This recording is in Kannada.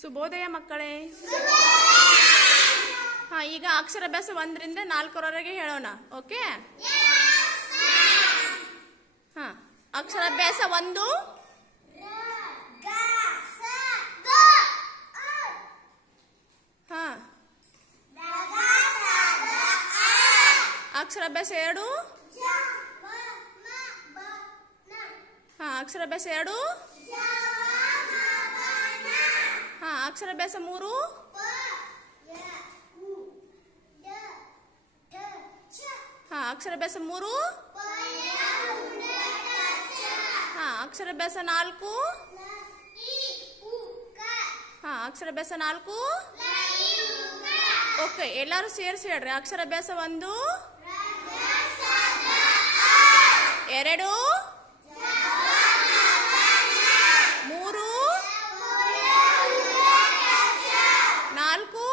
ಶುಭೋದಯ ಮಕ್ಕಳೇ. ಹಾ, ಈಗ ಅಕ್ಷರಾಭ್ಯಾಸ 1 ರಿಂದ 4ರವರೆಗೆ ಹೇಳೋಣ. ಓಕೆ? ಹಾ, ಅಕ್ಷರಾಭ್ಯಾಸ 1. ಹಾ, ಅಕ್ಷರಾಭ್ಯಾಸ 2. ಹಾ, ಅಕ್ಷರಾಭ್ಯಾಸ 2. ಹಾ, ಅಕ್ಷರಾಭ್ಯಾಸ 3. ಹಾ, ಅಕ್ಷರಾಭ್ಯಾಸ 3. ಹಾ, ಅಕ್ಷರಾಭ್ಯಾಸ 4. ಹಾ, ಅಕ್ಷರಾಭ್ಯಾಸ 4. ಓಕೆ, ಎಲ್ಲರೂ ಸೇರಿಸಿ ಹೇಳ್ರಿ. ಅಕ್ಷರಾಭ್ಯಾಸ 1, 2, 3, 4,